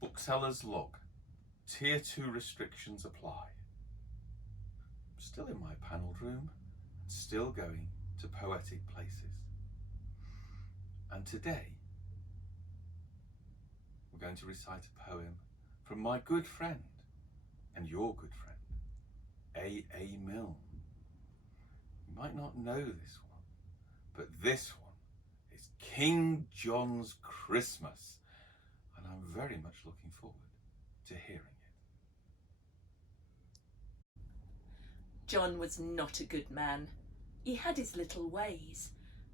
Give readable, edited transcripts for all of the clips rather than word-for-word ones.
Bookseller's log. Tier 2 restrictions apply. Still in my panelled room, still going to poetic places. And today, we're going to recite a poem from my good friend and your good friend, A. Milne. You might not know this one, but this one is King John's Christmas, and I'm very much looking forward to hearing it. John was not a good man. He had his little ways,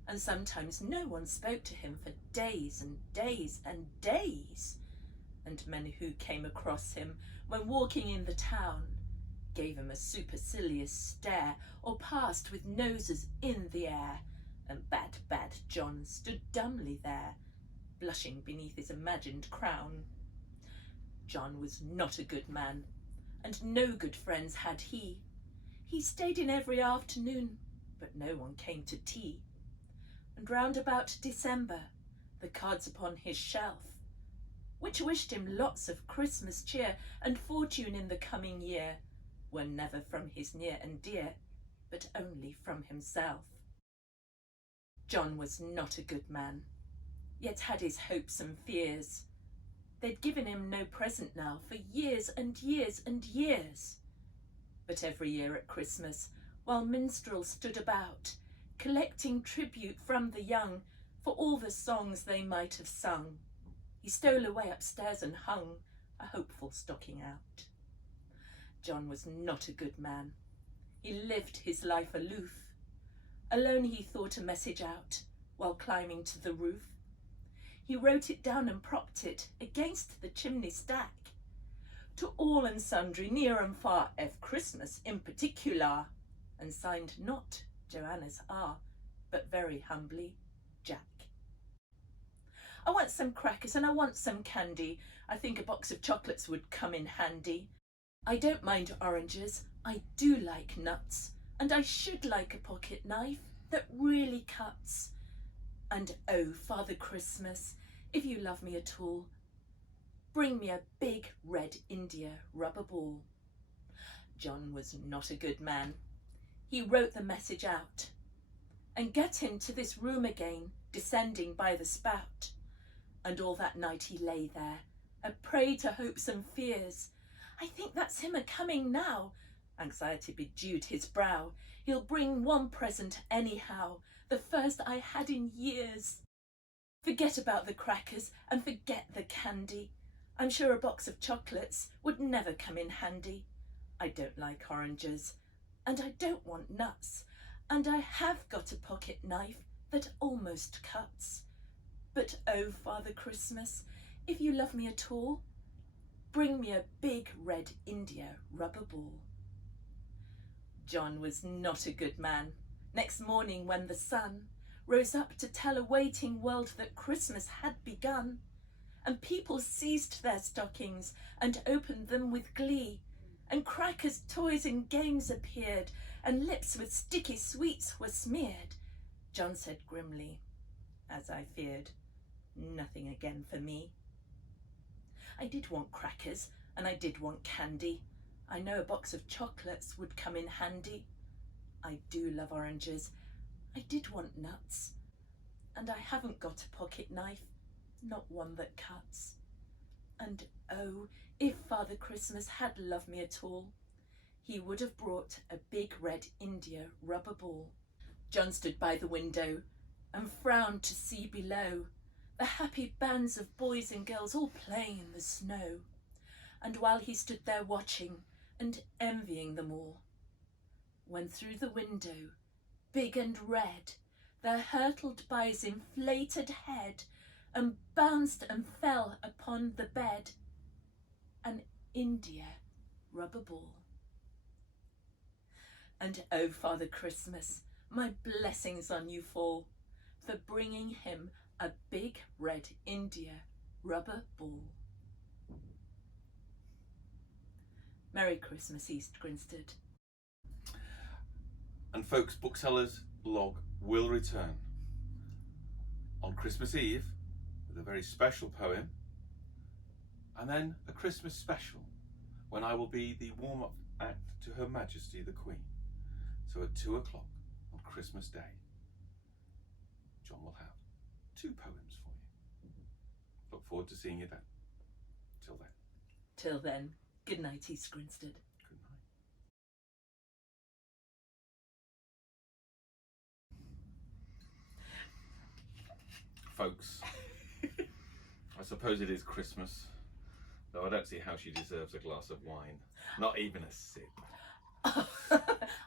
and sometimes no one spoke to him for days and days and days. And men who came across him when walking in the town gave him a supercilious stare or passed with noses in the air, and bad John stood dumbly there, blushing beneath his imagined crown. John was not a good man, and no good friends had he. He stayed in every afternoon, but no one came to tea. And round about December, the cards upon his shelf, which wished him lots of Christmas cheer and fortune in the coming year, were never from his near and dear, but only from himself. John was not a good man, yet had his hopes and fears. They'd given him no present now for years and years and years. But every year at Christmas, while minstrels stood about, collecting tribute from the young for all the songs they might have sung, he stole away upstairs and hung a hopeful stocking out. John was not a good man. He lived his life aloof. Alone he thought a message out while climbing to the roof. He wrote it down and propped it against the chimney stack. To all and sundry, near and far, F. Christmas in particular, and signed not Joanna's R, but very humbly, Jack. I want some crackers and I want some candy. I think a box of chocolates would come in handy. I don't mind oranges, I do like nuts, and I should like a pocket knife that really cuts. And oh, Father Christmas, if you love me at all, bring me a big red India rubber ball. John was not a good man. He wrote the message out and get into this room again, descending by the spout. And all that night he lay there, a prey to hopes and fears. I think that's him a-coming now. Anxiety bedewed his brow. He'll bring one present anyhow, the first I had in years. Forget about the crackers and forget the candy. I'm sure a box of chocolates would never come in handy. I don't like oranges, and I don't want nuts, and I have got a pocket knife that almost cuts. But oh, Father Christmas, if you love me at all, bring me a big red India rubber ball. John was not a good man. Next morning when the sun rose up to tell a waiting world that Christmas had begun, and people seized their stockings and opened them with glee, and crackers, toys and games appeared, and lips with sticky sweets were smeared, John said grimly, as I feared, nothing again for me. I did want crackers and I did want candy. I know a box of chocolates would come in handy. I do love oranges. I did want nuts. And I haven't got a pocket knife, not one that cuts. And oh, if Father Christmas had loved me at all, he would have brought a big red India rubber ball. John stood by the window and frowned to see below the happy bands of boys and girls all playing in the snow. And while he stood there watching and envying them all, when through the window, big and red, there hurtled by his inflated head and bounced and fell upon the bed an India rubber ball. And oh, Father Christmas, my blessings on you fall for bringing him a big red India rubber ball. Merry Christmas, East Grinstead. And folks, Bookseller's blog will return on Christmas Eve with a very special poem And then a Christmas special when I will be the warm-up act to Her Majesty the Queen. So at 2 o'clock on Christmas Day, John will have 2 poems for you. Look forward to seeing you then. Till then. Till then, good night, East Grinstead. Good night. Folks, I suppose it is Christmas, though I don't see how she deserves a glass of wine. Not even a sip. I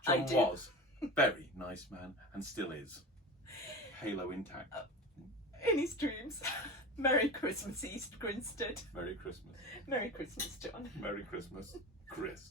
John do. was a very nice man and still is. Halo intact. In his dreams. Merry Christmas, East Grinstead. Merry Christmas. Merry Christmas, John. Merry Christmas, Chris.